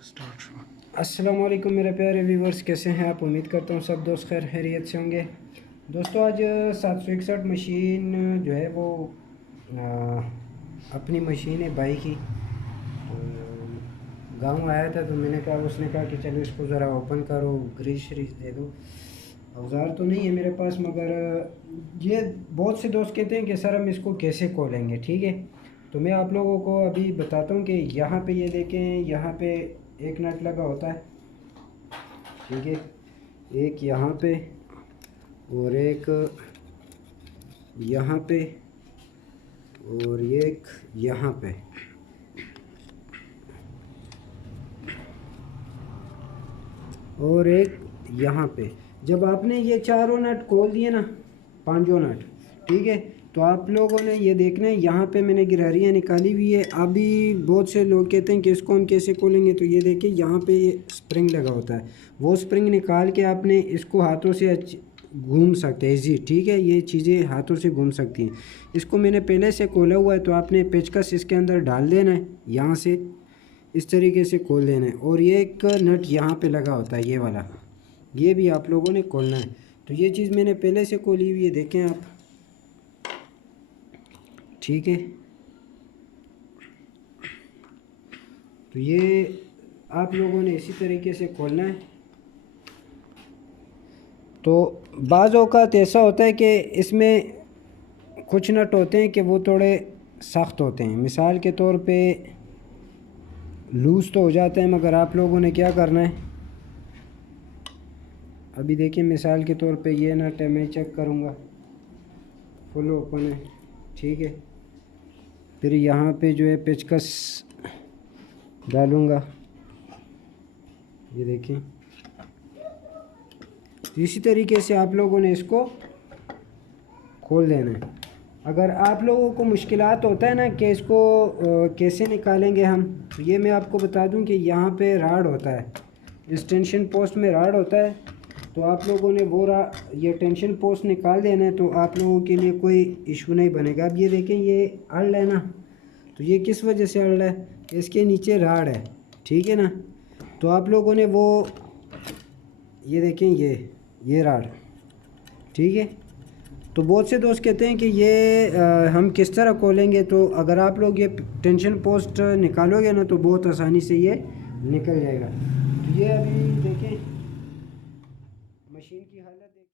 अस्सलाम वालेकुम मेरे प्यारे व्यूवर्स, कैसे हैं आप? उम्मीद करता हूँ सब दोस्त खैर खैरियत से होंगे। दोस्तों आज 761 मशीन जो है वो अपनी मशीन है भाई की। गांव आया था तो मैंने कहा, उसने कहा कि चलो इसको ज़रा ओपन करो, ग्रीस श्रीस दे दो। औज़ार तो नहीं है मेरे पास, मगर ये बहुत से दोस्त कहते हैं कि सर हम इसको कैसे खोलेंगे। ठीक है, तो मैं आप लोगों को अभी बताता हूँ कि यहाँ पे ये देखें, यहाँ पे एक नट लगा होता है। ठीक है, एक यहाँ पे और एक यहाँ पे और एक यहाँ पे। और एक यहाँ पे। जब आपने ये चारों नट खोल दिए ना, पांचों नट, ठीक है, तो आप लोगों ने ये देखना है, यहाँ पे मैंने गिरारियाँ निकाली हुई है। अभी बहुत से लोग कहते हैं कि इसको हम कैसे खोलेंगे, तो ये देखिए यहाँ पे ये स्प्रिंग लगा होता है। वो स्प्रिंग निकाल के आपने इसको हाथों से घूम सकते हैं इजी। ठीक है, ये चीज़ें हाथों से घूम सकती हैं। इसको मैंने पहले से खोला हुआ है, तो आपने पेचकस इसके अंदर डाल देना है, यहाँ से इस तरीके से खोल देना है। और ये एक नट यहाँ पे लगा होता है, ये वाला, ये भी आप लोगों ने खोलना है। तो ये चीज़ मैंने पहले से खोली हुई है, देखें आप। ठीक है, तो ये आप लोगों ने इसी तरीके से खोलना है। तो बाज़ औक़ात ऐसा होता है कि इसमें कुछ नट होते हैं कि वो थोड़े सख्त होते हैं, मिसाल के तौर पे लूज़ तो हो जाते हैं, मगर आप लोगों ने क्या करना है, अभी देखिए मिसाल के तौर पे ये नट है, मैं चेक करूँगा, फुल ओपन है। ठीक है, फिर यहाँ पे जो है पेचकस डालूँगा, ये देखें। इसी तरीके से आप लोगों ने इसको खोल देना है। अगर आप लोगों को मुश्किलात होता है ना कि इसको कैसे निकालेंगे हम, तो ये मैं आपको बता दूं कि यहाँ पे राड होता है, इस टेंशन पोस्ट में राड होता है। तो आप लोगों ने वो ये टेंशन पोस्ट निकाल देना है, तो आप लोगों के लिए कोई इशू नहीं बनेगा। अब ये देखें, ये अड़ है ना, तो ये किस वजह से अड़ है, इसके नीचे राड है। ठीक है ना, तो आप लोगों ने वो ये देखें, ये राड। ठीक है, तो बहुत से दोस्त कहते हैं कि ये हम किस तरह खोलेंगे। तो अगर आप लोग ये टेंशन पोस्ट निकालोगे ना, तो बहुत आसानी से ये निकल जाएगा। तो ये अभी देखें,